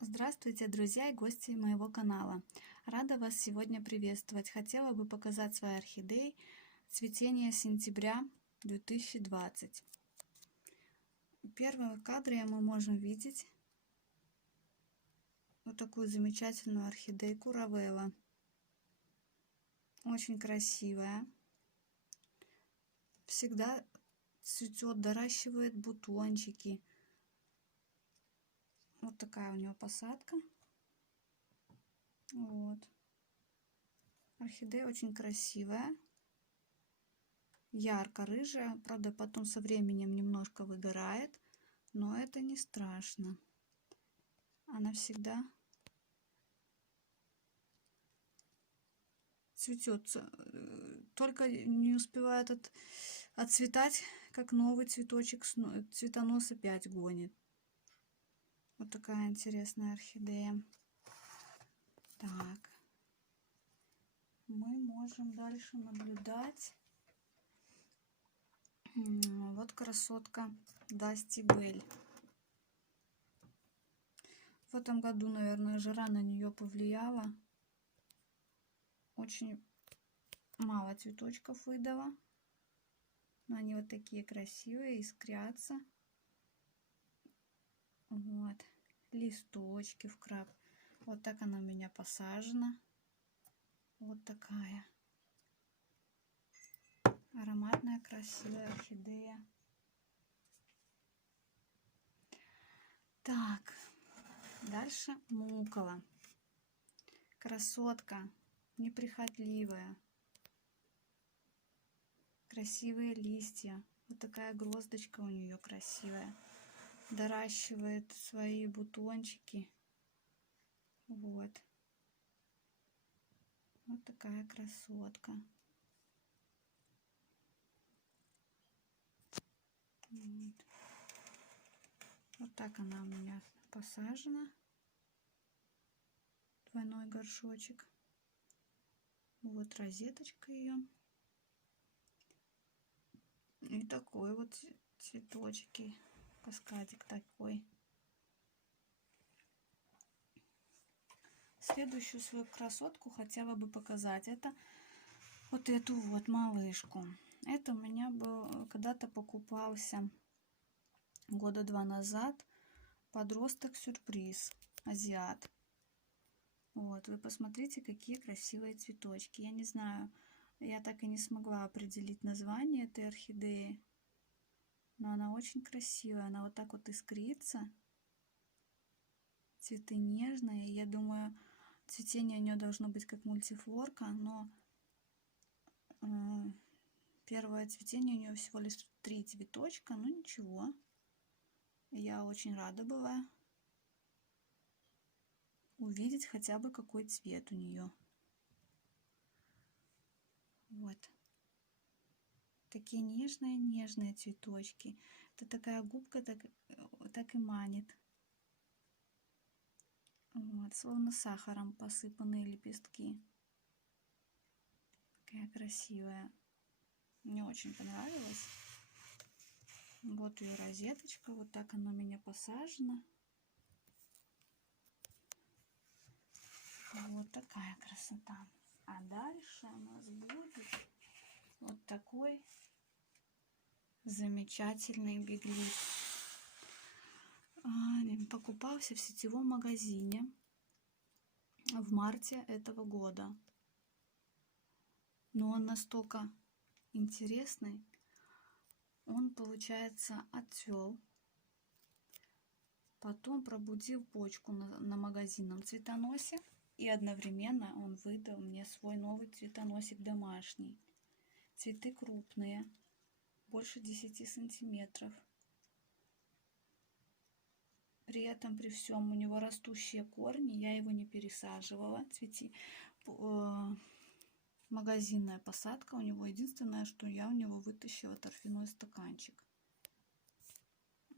Здравствуйте, друзья и гости моего канала. Рада вас сегодня приветствовать. Хотела бы показать свои орхидеи цветения сентября 2020. В первом кадре мы можем видеть вот такую замечательную орхидейку Равелла. Очень красивая. Всегда цветет, доращивает бутончики. Вот такая у нее посадка. Вот. Орхидея очень красивая, ярко-рыжая. Правда, потом со временем немножко выгорает, но это не страшно. Она всегда цветет, только не успевает отцветать, как новый цветочек цветонос опять гонит. Вот такая интересная орхидея. Так, мы можем дальше наблюдать. Вот красотка Дасти Белль. В этом году, наверное, жара на нее повлияла. Очень мало цветочков выдала. Но они вот такие красивые, искрятся. Вот. Листочки вкрап. Вот так она у меня посажена. Вот такая. Ароматная, красивая орхидея. Так. Дальше мукола. Красотка. Неприхотливая. Красивые листья. Вот такая гроздочка у нее красивая. Доращивает свои бутончики. Вот. Вот такая красотка. Вот так она у меня посажена. Двойной горшочек. Вот розеточка ее. И такой вот цветочки. Каскадик такой. Следующую свою красотку хотела бы показать. Это вот эту вот малышку. Это у меня был когда-то покупался года 2 назад подросток сюрприз азиат. Вот, вы посмотрите, какие красивые цветочки. Я не знаю, я так и не смогла определить название этой орхидеи, но она очень красивая. Она вот так вот искрится. Цветы нежные. Я думаю, цветение у нее должно быть как мультифлорка, но первое цветение у нее всего лишь 3 цветочка. Ну ничего. Я очень рада была увидеть хотя бы какой цвет у нее. Вот. Такие нежные цветочки. Это такая губка, так и манит. Вот, словно сахаром посыпанные лепестки. Такая красивая. Мне очень понравилось. Вот ее розеточка. Вот так она у меня посажена. Вот такая красота. А дальше у нас будет вот такой замечательный биглип. Покупался в сетевом магазине в марте этого года. Но он настолько интересный. Он, получается, отцвел. Потом пробудил почку на магазинном цветоносе. И одновременно он выдал мне свой новый цветоносик домашний. Цветы крупные, больше 10 сантиметров. При этом, при всем, у него растущие корни, я его не пересаживала. Магазинная посадка у него. Единственное, что я у него вытащила торфяной стаканчик.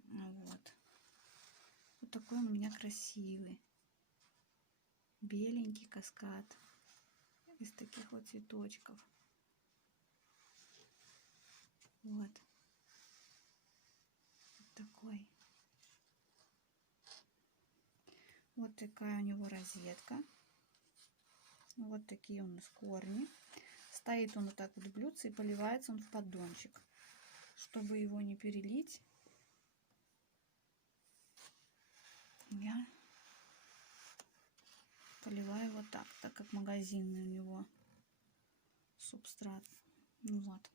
Вот. Вот такой он у меня красивый. Беленький каскад из таких вот цветочков. Вот. Вот такой. Вот такая у него розетка. Вот такие у нас корни. Стоит он вот так вот в блюдце и поливается он в поддончик. Чтобы его не перелить, я поливаю вот так, так как магазинный у него субстрат. Ну вот.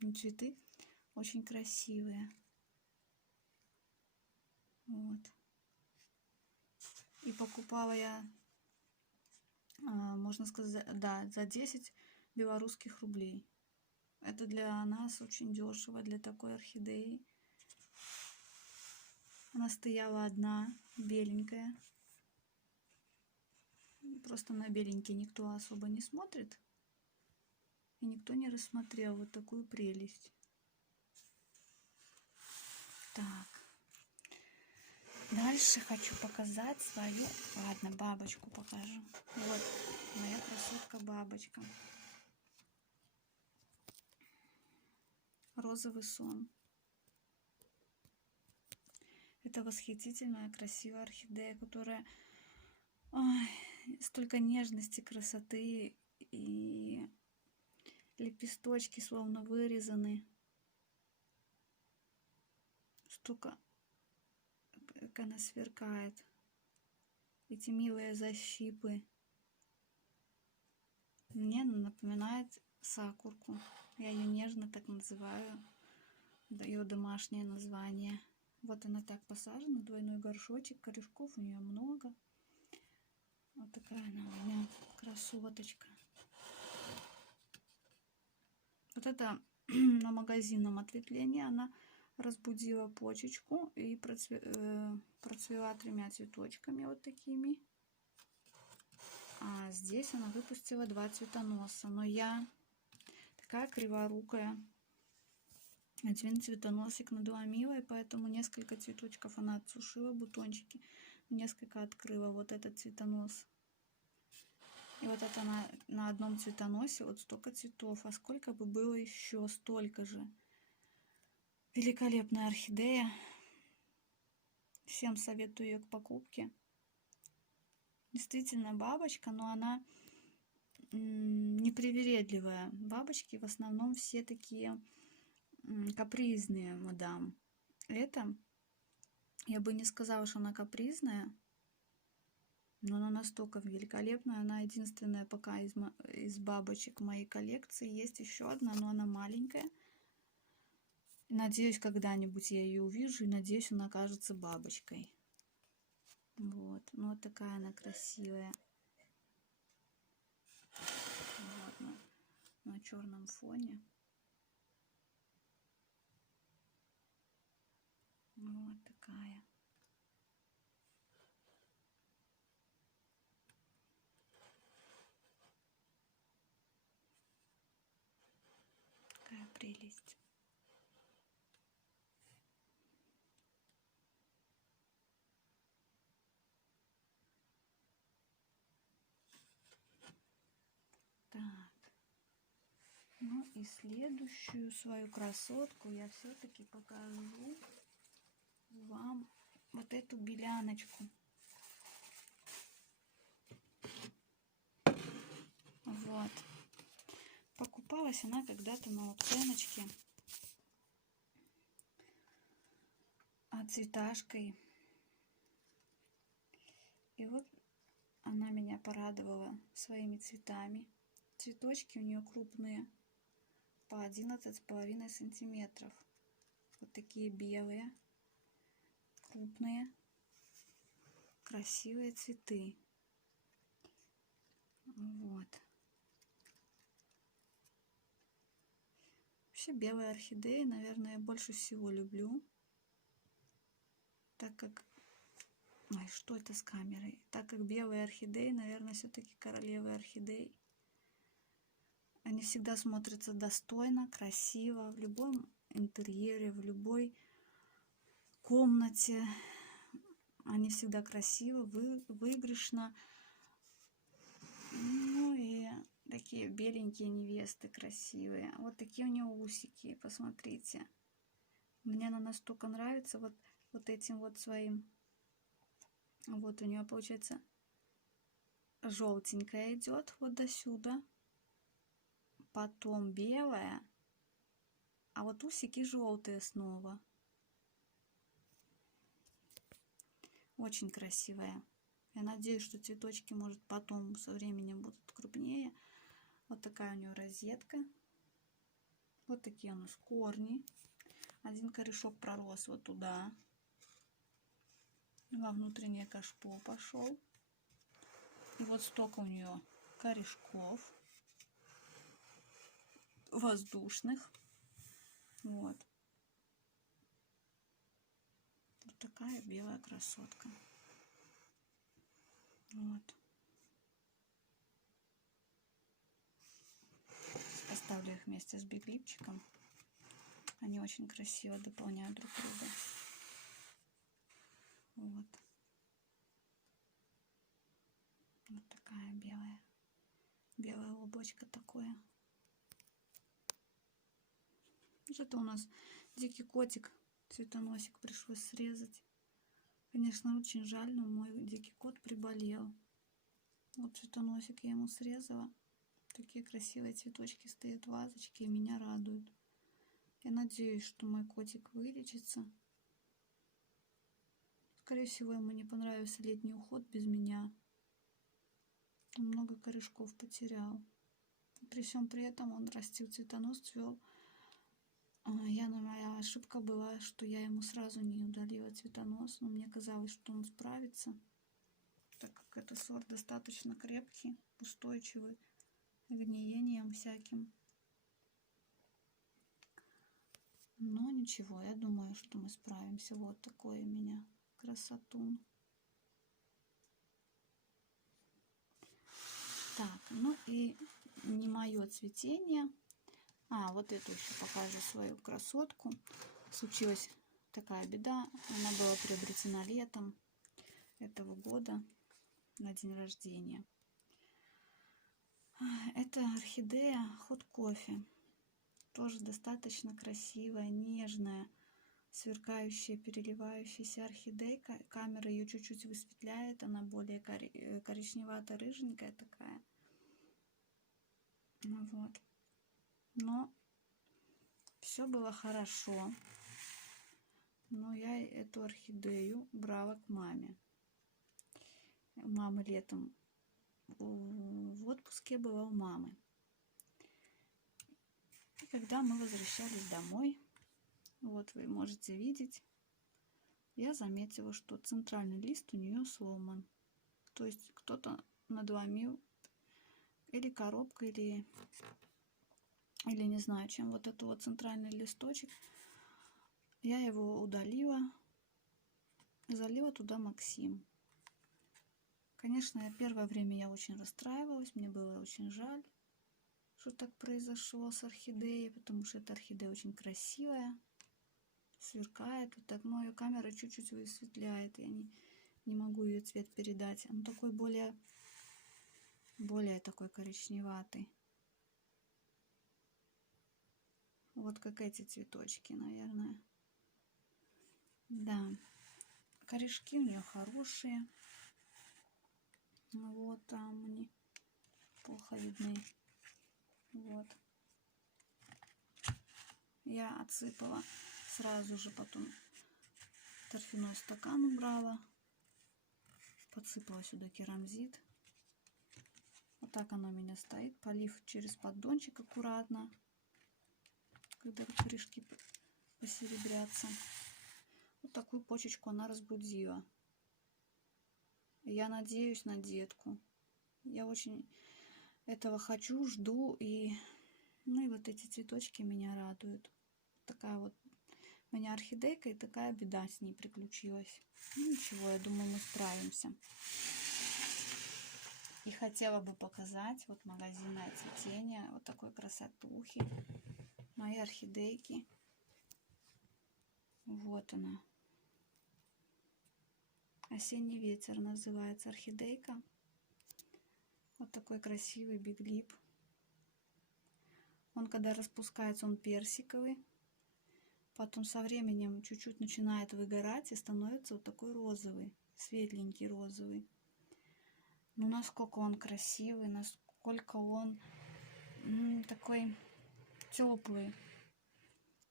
Но цветы очень красивые. Вот. И покупала я, можно сказать, да, за 10 белорусских рублей. Это для нас очень дешево, для такой орхидеи. Она стояла одна, беленькая. Просто на беленький никто особо не смотрит. И никто не рассмотрел вот такую прелесть. Так. Дальше хочу показать свою... Ладно, бабочку покажу. Вот моя красотка-бабочка. Розовый сон. Это восхитительная, красивая орхидея, которая... Ой, столько нежности, красоты. И лепесточки словно вырезаны. Столько... Как она сверкает. Эти милые защипы. Мне она напоминает сакурку. Я ее нежно так называю. Ее домашнее название. Вот она так посажена, двойной горшочек. Корешков у нее много. Вот такая она у меня красоточка. Вот это на магазинном ответвлении она разбудила почечку и процвела 3 цветочками вот такими. А здесь она выпустила 2 цветоноса. Но я такая криворукая. Один цветоносик надломила, и поэтому несколько цветочков она отсушила, бутончики. Несколько открыла вот этот цветонос. И вот это на одном цветоносе вот столько цветов. А сколько бы было еще столько же. Великолепная орхидея. Всем советую ее к покупке. Действительно бабочка, но она непривередливая. Бабочки в основном все такие капризные, мадам. Это, я бы не сказала, что она капризная, но она настолько великолепная. Она единственная пока из бабочек моей коллекции. Есть еще одна, но она маленькая. Надеюсь, когда-нибудь я ее увижу, и надеюсь, она окажется бабочкой. Вот. Ну, вот такая она красивая. Вот, на черном фоне. Вот такая. Такая прелесть. Так. Ну и следующую свою красотку я все-таки покажу вам вот эту беляночку. Вот. Покупалась она когда-то на уценочке цветашкой. И вот она меня порадовала своими цветами. Цветочки у нее крупные, по 11,5 сантиметров. Вот такие белые, крупные, красивые цветы. Вот. Вообще белые орхидеи, наверное, я больше всего люблю, так как... Ой, что это с камерой? Так как белые орхидеи, наверное, все-таки королевы орхидей. Они всегда смотрятся достойно, красиво, в любом интерьере, в любой комнате. Они всегда красиво, выигрышно. Ну и такие беленькие невесты красивые. Вот такие у нее усики, посмотрите. Мне она настолько нравится вот этим вот своим Вот у нее получается желтенькая идет вот до сюда, потом белая, а вот усики желтые снова. Очень красивая. Я надеюсь, что цветочки, может, потом со временем будут крупнее. Вот такая у нее розетка. Вот такие у нас корни. Один корешок пророс вот туда. Во внутреннее кашпо пошел. И вот столько у нее корешков воздушных. Вот. Вот такая белая красотка. Вот. Поставлю их вместе с биглипчиком. Они очень красиво дополняют друг друга. Вот. Вот такая белая. Белое облачко такое. Это у нас дикий котик. Цветоносик пришлось срезать. Конечно, очень жаль, но мой дикий кот приболел. Вот цветоносик я ему срезала. Такие красивые цветочки стоят в вазочке и меня радуют. Я надеюсь, что мой котик вылечится. Скорее всего, ему не понравился летний уход без меня. Он много корешков потерял. При всем при этом он растил цветонос, цвел. Моя ошибка была, что я ему сразу не удалила цветонос, но мне казалось, что он справится, так как это сорт достаточно крепкий, устойчивый к гниениям всяким. Но ничего, я думаю, что мы справимся. Вот такой у меня красотун. Так, ну и не мое цветение. Вот эту еще покажу свою красотку. Случилась такая беда. Она была приобретена летом этого года на день рождения. Это орхидея Hot Coffee. Тоже достаточно красивая, нежная, сверкающая, переливающаяся орхидейка. Камера ее чуть-чуть высветляет. Она более коричневато-рыженькая такая. Вот. Но все было хорошо. Но я эту орхидею брала к маме. Мама летом в отпуске была у мамы. И когда мы возвращались домой, вот вы можете видеть, я заметила, что центральный лист у нее сломан. То есть кто-то надломил или коробка, или не знаю чем. Вот это вот центральный листочек. Я его удалила, залила туда Максим. Конечно, первое время я очень расстраивалась, мне было очень жаль, что так произошло с орхидеей, потому что эта орхидея очень красивая, сверкает вот так, но ее камера чуть-чуть высветляет, я не могу ее цвет передать. Он такой более такой коричневатый. Вот как эти цветочки, наверное. Да, корешки у нее хорошие. Вот там они плохо видны. Вот. Я отсыпала сразу же, потом торфяной стакан убрала. Подсыпала сюда керамзит. Вот так она у меня стоит. Полив через поддончик аккуратно, когда корешки посеребрятся. Вот такую почечку она разбудила. Я надеюсь на детку. Я очень этого хочу, жду. Ну и вот эти цветочки меня радуют. Такая вот у меня орхидейка, и такая беда с ней приключилась. Ну ничего, я думаю, мы справимся. И хотела бы показать вот магазинное цветение, вот такой красотухи. Мои орхидейки. Вот она. Осенний ветер называется орхидейка. Вот такой красивый биглип. Он когда распускается, он персиковый. Потом со временем чуть-чуть начинает выгорать и становится вот такой розовый. светленький розовый. Ну, насколько он красивый, насколько он такой теплый,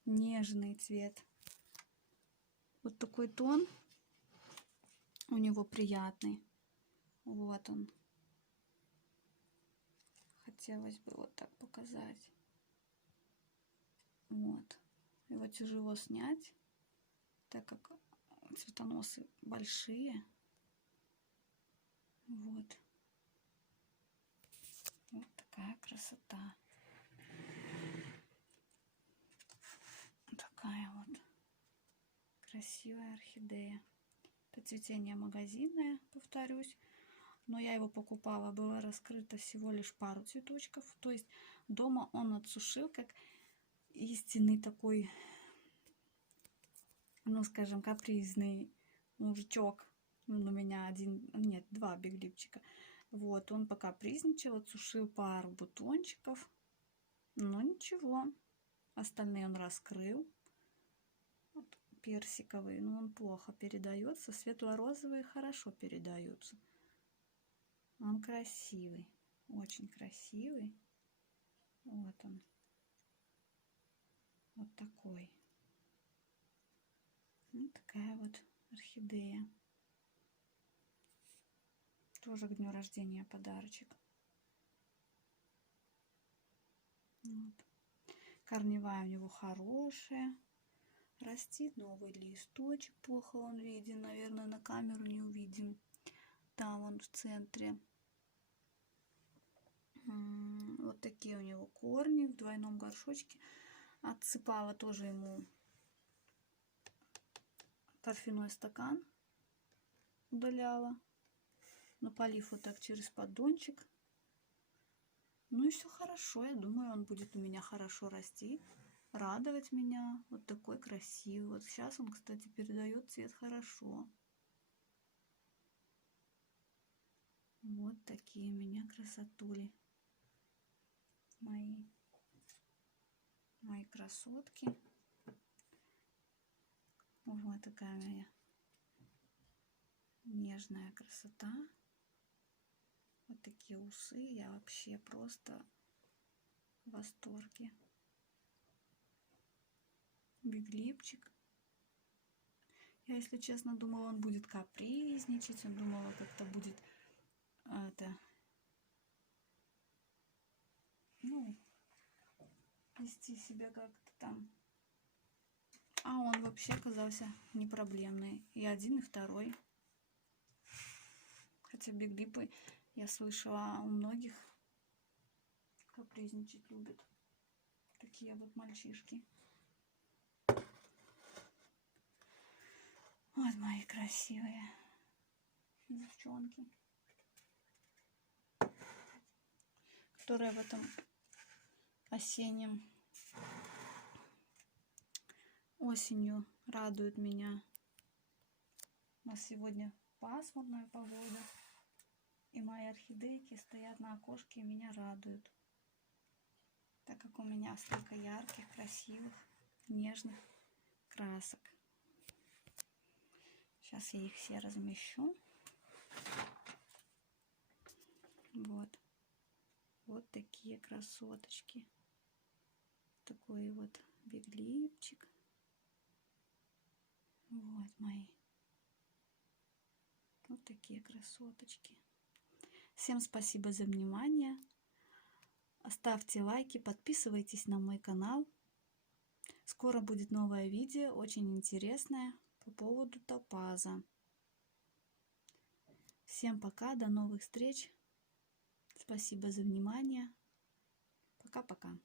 нежный цвет. Вот такой тон у него приятный. Вот он. Хотелось бы вот так показать. Вот. Его тяжело снять, так как цветоносы большие. Вот. Вот такая красота. Такая вот красивая орхидея. Это цветение магазинное, повторюсь. Но я его покупала, было раскрыто всего лишь пару цветочков. То есть дома он отсушил, как истинный такой, ну скажем, капризный мужичок. Ну, на меня два биглипчика. Вот, он пока призничал, отсушил пару бутончиков. Но ничего. Остальные он раскрыл. Вот, персиковый, но он плохо передается. Светло-розовые хорошо передаются. Он красивый. Очень красивый. Вот он. Вот такой. Вот такая вот орхидея. Тоже к дню рождения подарочек. Вот. Корневая у него хорошая. Растит новый листочек. Плохо он виден. Наверное, на камеру не увидим. Там он в центре. Вот такие у него корни в двойном горшочке. Отсыпала тоже ему торфяной стакан. Удаляла. Наполив вот так через поддончик. Ну и все хорошо. Я думаю, он будет у меня хорошо расти. Радовать меня. Вот такой красивый. Вот сейчас он, кстати, передает цвет хорошо. Вот такие у меня красотули. Мои красотки. Вот такая моя нежная красота. Вот такие усы. Я вообще просто в восторге. Биглипчик. Я, если честно, думала, он будет капризничать. Я думала, как-то будет вести себя как-то там. А он вообще оказался непроблемный. И один, и второй. Хотя биглипы, я слышала, у многих капризничать любят. Такие вот мальчишки. Вот мои красивые девчонки, которые в этом осеннем осенью радуют меня. У нас сегодня пасмурная погода, и мои орхидейки стоят на окошке и меня радуют, так как у меня столько ярких, красивых, нежных красок. Сейчас я их все размещу. Вот такие красоточки. Такой вот биглипчик. Вот мои. Вот такие красоточки. Всем спасибо за внимание. Ставьте лайки, подписывайтесь на мой канал. Скоро будет новое видео, очень интересное, по поводу топаза. Всем пока, до новых встреч. Спасибо за внимание. Пока-пока.